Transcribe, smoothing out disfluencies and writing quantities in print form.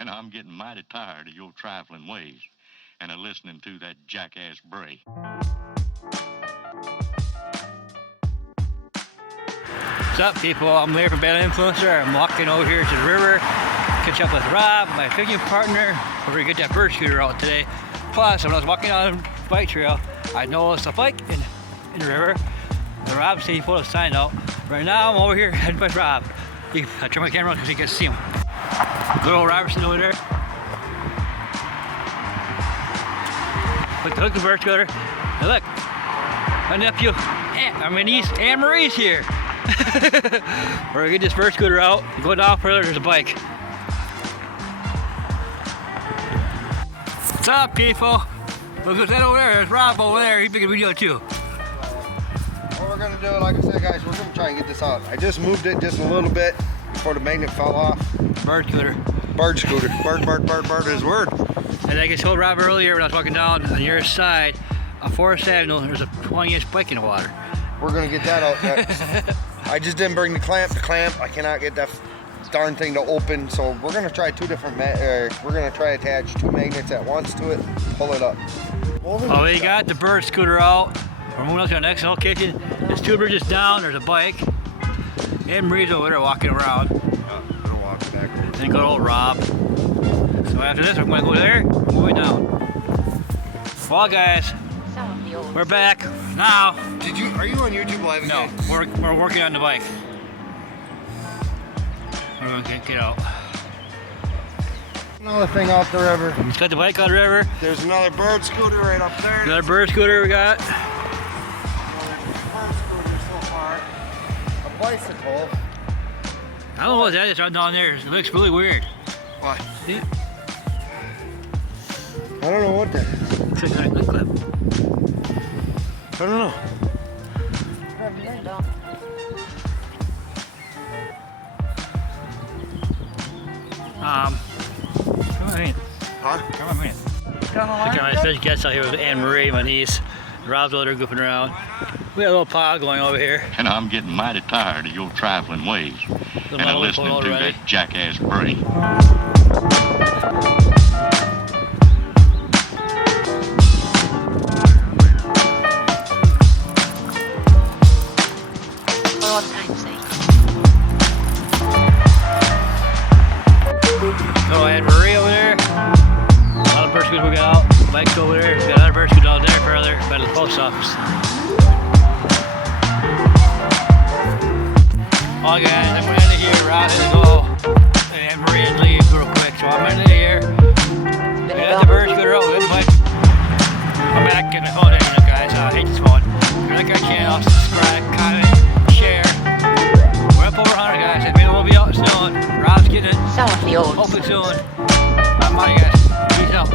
and I'm getting mighty tired of your trifling ways and of listening to that jackass Bray. What's up, people? I'm Larry from Battle Influencer. I'm walking over here to the river, catch up with Rob, my fishing partner. We're gonna get that bird scooter out today. Plus, when I was walking on the bike trail, I noticed a bike in the river. And Rob said he put a sign out. Right now, I'm over here heading by Rob. I turn my camera on because you can see him. Good old Robertson over there. Look, the bird scooter. Now look, my nephew, my niece, Anne Marie's here. We're gonna get this bird scooter out. Go down further, there's a bike. What's up, people? Look at that over there. There's Rob over there. He's making a video too. What we're gonna do, like I said, guys, we're gonna try and get this out. I just moved it just a little bit before the magnet fell off. Bird scooter. Bird scooter. Bird is word. And like I told Rob earlier when I was walking down on your side on Forest Avenue, there's a 20-inch bike in the water. We're gonna get that out. I just didn't bring the clamp. I cannot get that darn thing to open, so we're gonna try two different. We're gonna try to attach two magnets at once to it. Pull it up. Oh, we got the bird scooter out. We're moving on to the next location. There's two bridges down. There's a bike. And Marie's over there walking around. And good old Rob. So after this, we're going to go there, moving down. Well, guys, we're back now. Are you on YouTube Live again? No, we're working on the bike. We're going to get out. Another thing off the river. We just got the bike out of the river. There's another bird scooter right up there. Another bird scooter we got. Bird scooter so far. A bicycle. I don't know what that is right down there. It looks really weird. What? See it? I don't know what that is. Looks like a clip. I don't know. Come on in. Huh? Come on in. Look at my special guest out here with Anne Marie, my niece. Rob's over there goofing around. We got a little pile going over here. And I'm getting mighty tired of your trifling ways and of listening to that jackass Bray. Oh, Anne Marie over there. A lot of bird scooters we got out. Bike's over there. We got another bird scooter down there further by the post office. Alright guys, I'm gonna end it here. Rob had to go. And Anne Marie had to leave real quick. So I'm ending it here. We got the bird scooter out. We got the bike. I'm back in the phone there, guys. I hate this phone. If you like our channel, subscribe, comment, share. We're up over 100 guys. That video will be out soon. Rob's getting it. Some of the old. Hopefully soon. I'm out, guys. Peace out.